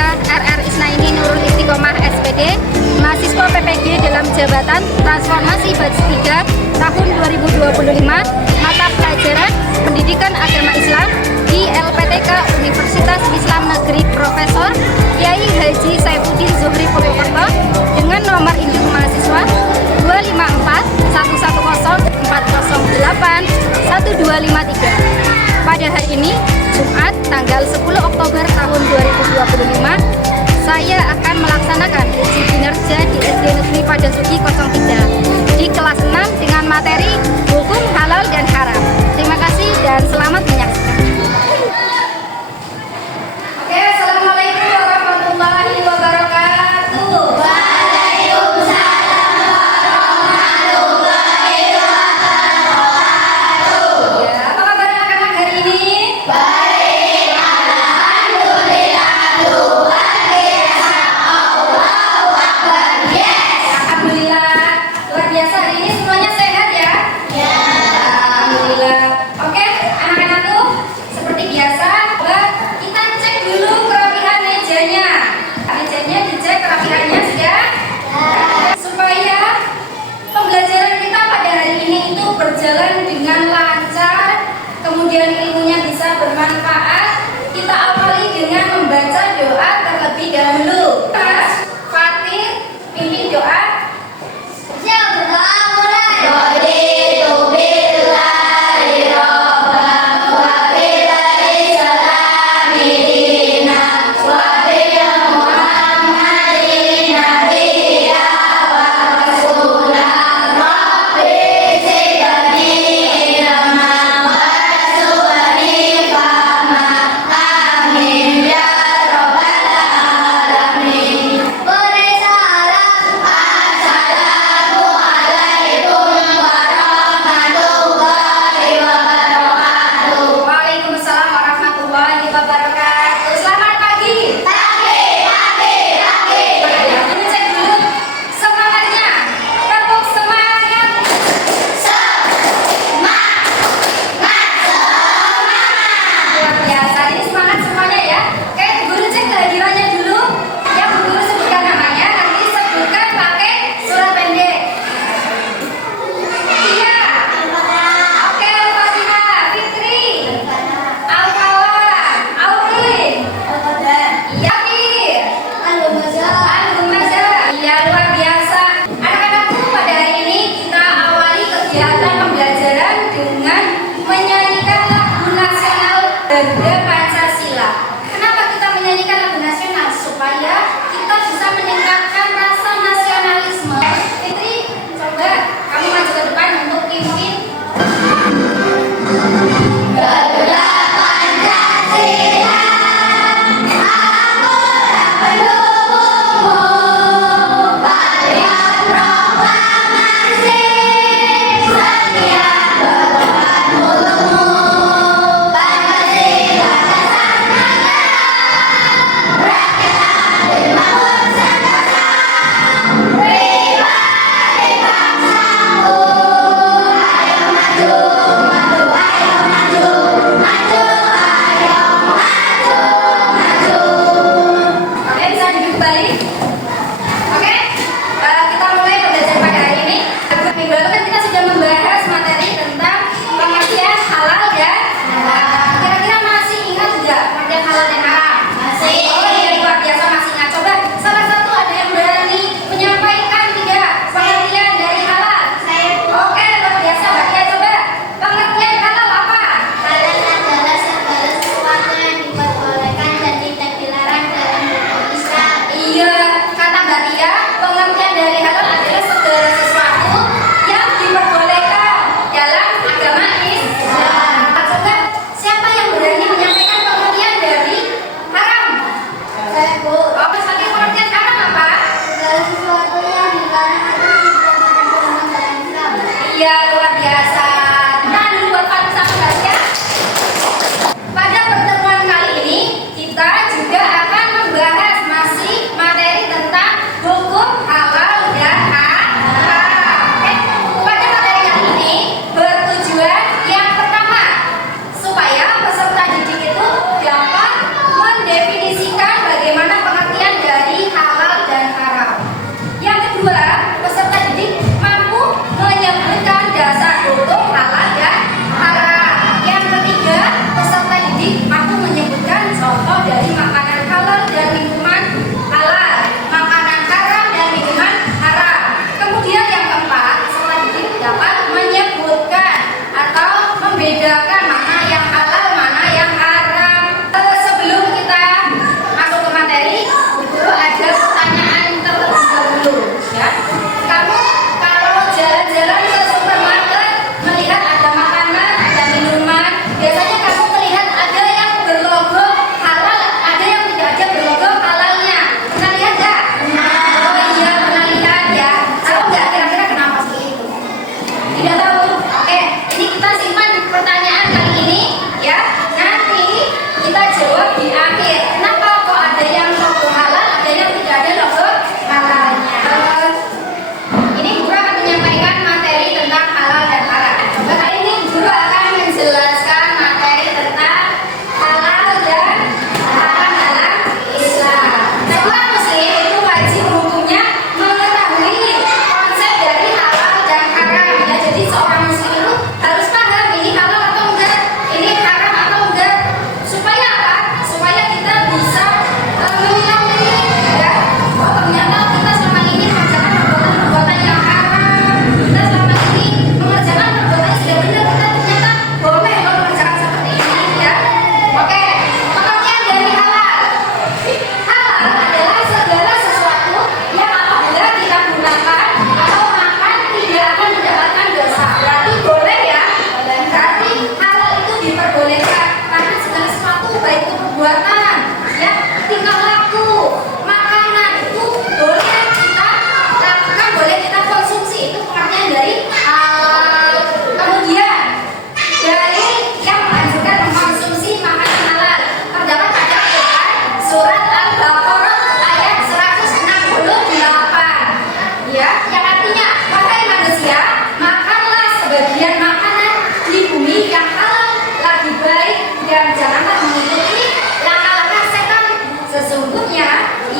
saya RR Isnaini Nurul Istiqomah SPD, mahasiswa PPG dalam jabatan Transformasi Batch 3 tahun 2025, mata pelajaran Pendidikan Agama Islam di LPTK Universitas Islam Negeri Profesor Kiai Haji Saifuddin Zuhri Purwokerto dengan nomor induk mahasiswa 2540104081253. Pada hari ini, Jumat tanggal 10 Oktober tahun 2025, saya akan melaksanakan uji kinerja di SD Negeri Padasuki 03 di kelas 6 dengan materi Hukum Halal dan Haram. Terima kasih dan selamat menyaksikan. Oke, Assalamualaikum warahmatullahi wabarakatuh. Waalaikumsalam warahmatullahi wabarakatuh. Ya, apa kabar anak-anak hari ini? Baik, alhamdulillah.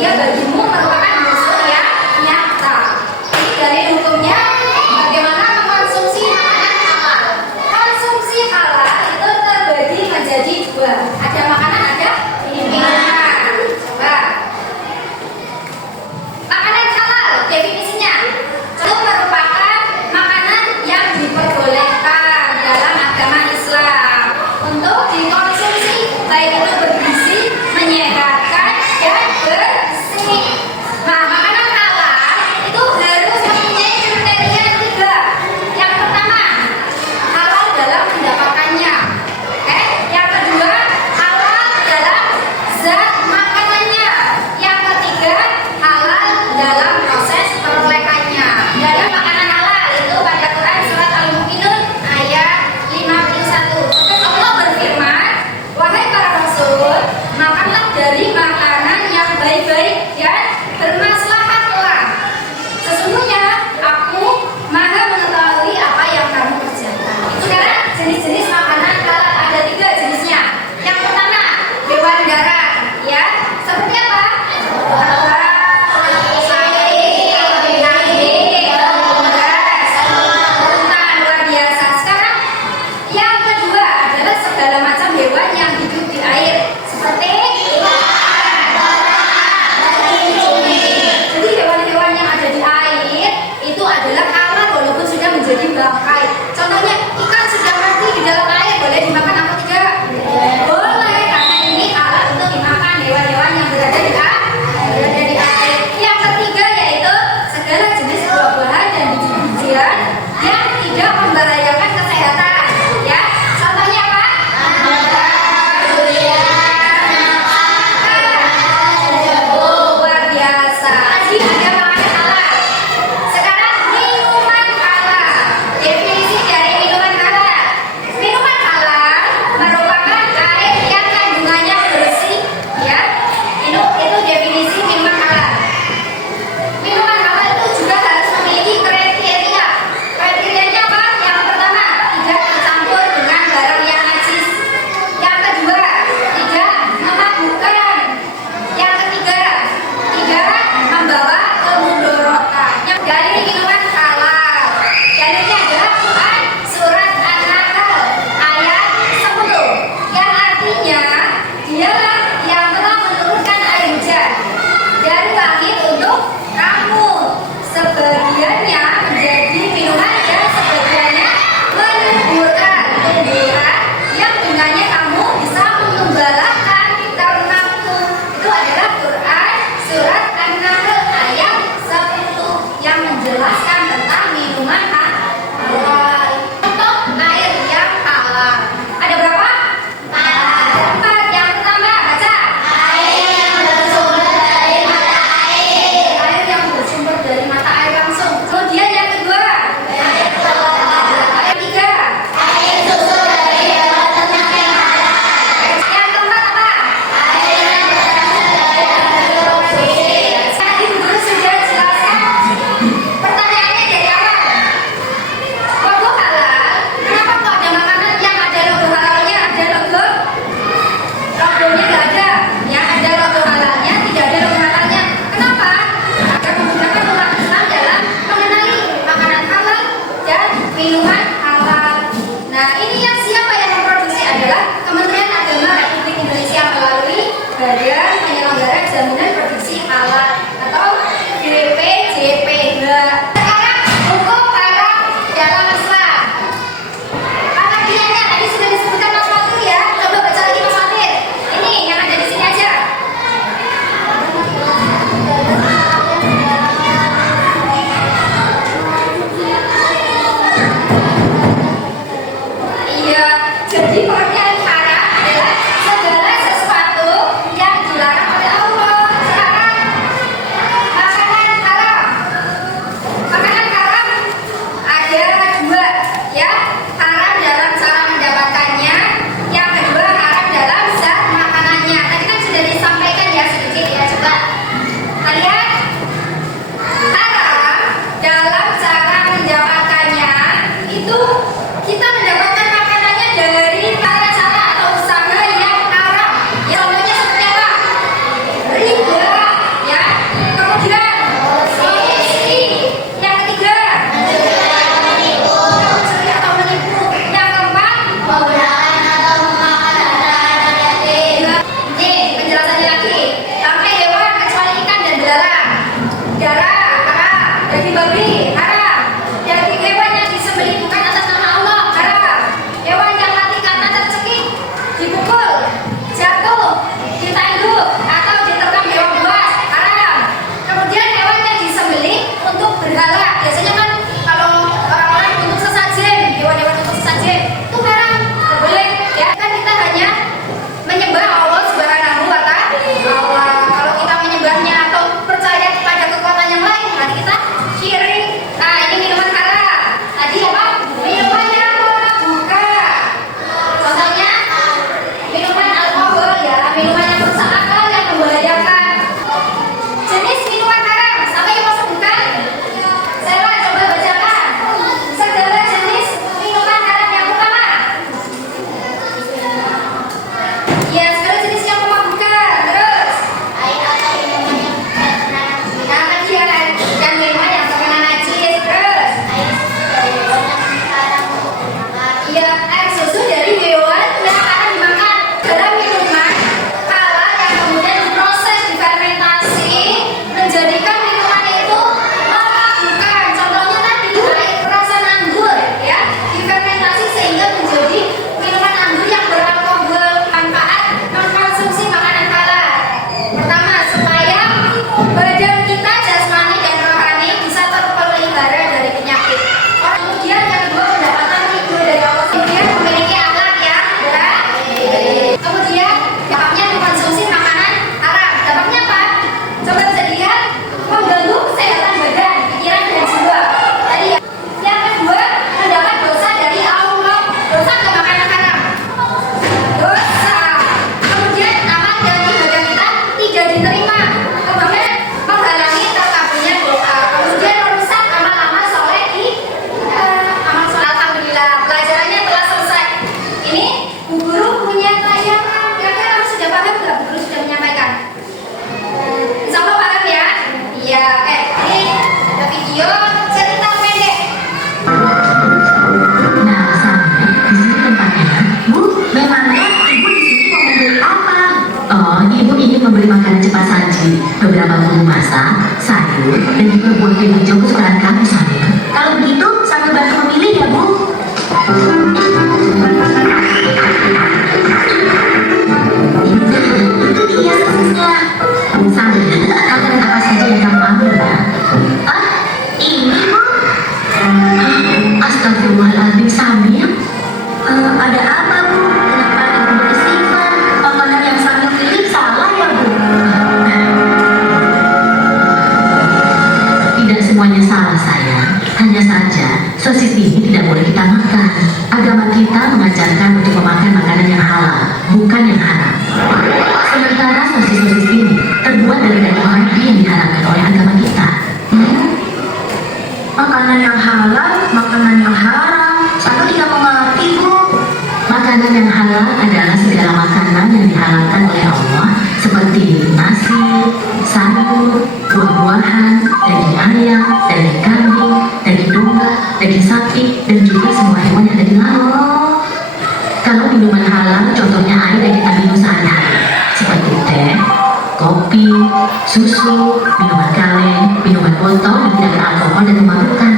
dia bagimu merupakan musuh yang nyata. Jadi dari hukumnya bagaimana mengkonsumsi makanan halal. Konsumsi halal itu terbagi menjadi dua. Ada makanan, ada minuman. Coba. Makanan halal definisinya itu merupakan makanan yang diperbolehkan dalam agama Islam untuk dikonsumsi, baik itu bergizi, menyehatkan, dan bersih. bagi beberapa bumbu masak, sayur, dan juga buah hijau kesukaan kamu, Samir. Kalau begitu, sambil bantu memilih ya, Bu. Itu dia sosisnya. Samir, makanan apa saja yang kamu ambil, ya? Ah, ini, Bu. Astagfirullahaladzim, Samir. Ada apa, Bu? Kenapa Ibu beristighfar? Makanan yang Samir pilih salah ya, Bu? Tidak semuanya salah, sayang. Hanya saja, sosis ini tidak boleh kita makan. Agama kita mengajarkan untuk memakan makanan yang halal, bukan yang haram. Sementara sosis-sosis ini terbuat dari daging babi yang diharamkan oleh agama kita. Makanan yang halal, makanan yang haram. Saya tidak mengerti, Bu. Makanan yang halal adalah segala makanan yang dihalalkan oleh Allah, seperti nasi, sayur, buah-buahan, daging ayam, daging kambing, daging domba, daging sapi, dan juga semua hewan yang ada di laut. Kalau minuman halal, contohnya air yang kita minum sehari-hari, seperti teh, kopi, susu, minuman kaleng, minuman botol yang tidak beralkohol dan memabukkan.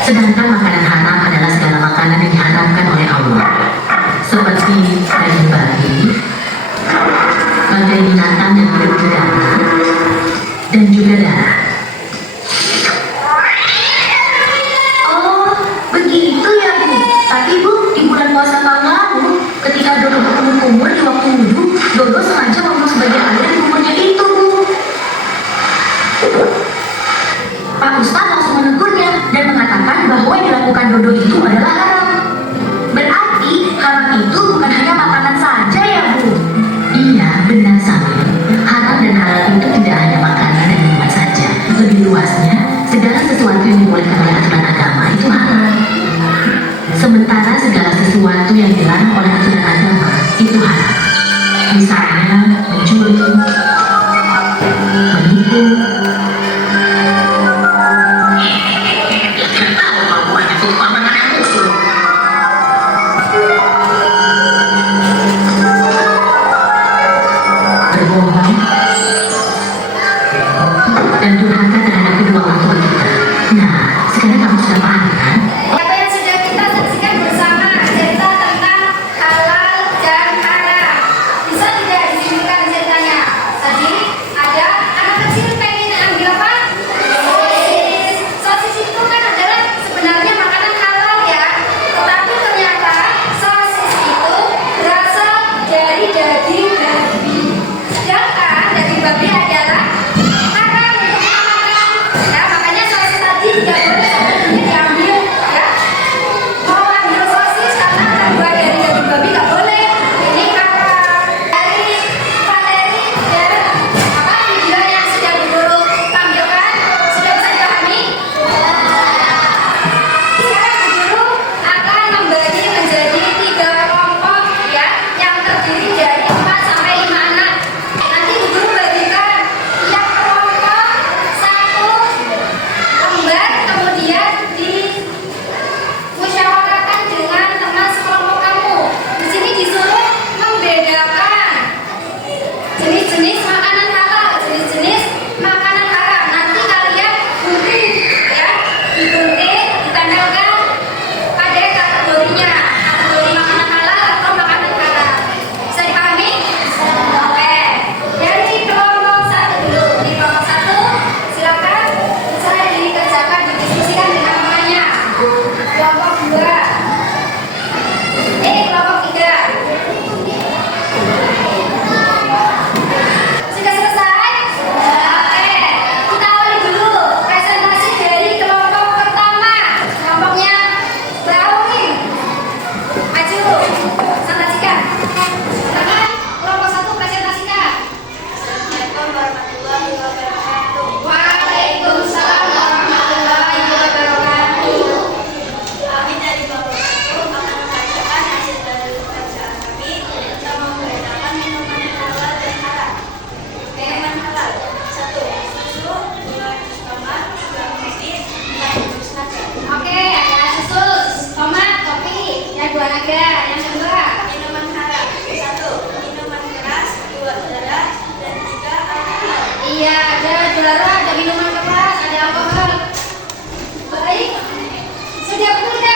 Sedangkan makanan haram adalah segala makanan yang diharamkan oleh Allah, seperti daging babi, bangkai binatang yang memiliki darah, dan juga darah. Oh, begitu ya, Bu. Tapi, Bu, di bulan puasa tahun lalu, ketika Dodo berkumur di waktu wudhu, Dodo sengaja membuang sebagian air di kumurnya itu, Bu. Pak Ustadz langsung menegurnya dan mengatakan bahwa yang dilakukan Dodo itu adalah haram. Berarti haram itu bukan hanya makanan saja ya, Bu? Iya, benar, Samir. Haram dan halal itu tidak hanya makanan dan minuman saja. Lebih luasnya, segala sesuatu yang dibolehkan oleh aturan agama itu halal. Sementara segala sesuatu yang dilarang oleh aturan agama itu haram. Misalnya, mencuri, menipu. Berbohong dan durhaka terhadap kedua orang tua kita. Nah, sekarang kamu sudah paham kan? Apa yang sudah kita saksikan bersama cerita tentang halal dan haram. Bisa tidak disimpulkan ceritanya? Tadi ada anak kecil pengen ambil apa? Sosis. Sosis itu kan adalah sebenarnya makanan halal ya. Tetapi ternyata sosis itu berasal dari daging babi. Sedangkan daging babi adalah haram untuk memakan. Ada juara, ada minuman keras, ada alkohol. Baik. Sudah betul kan?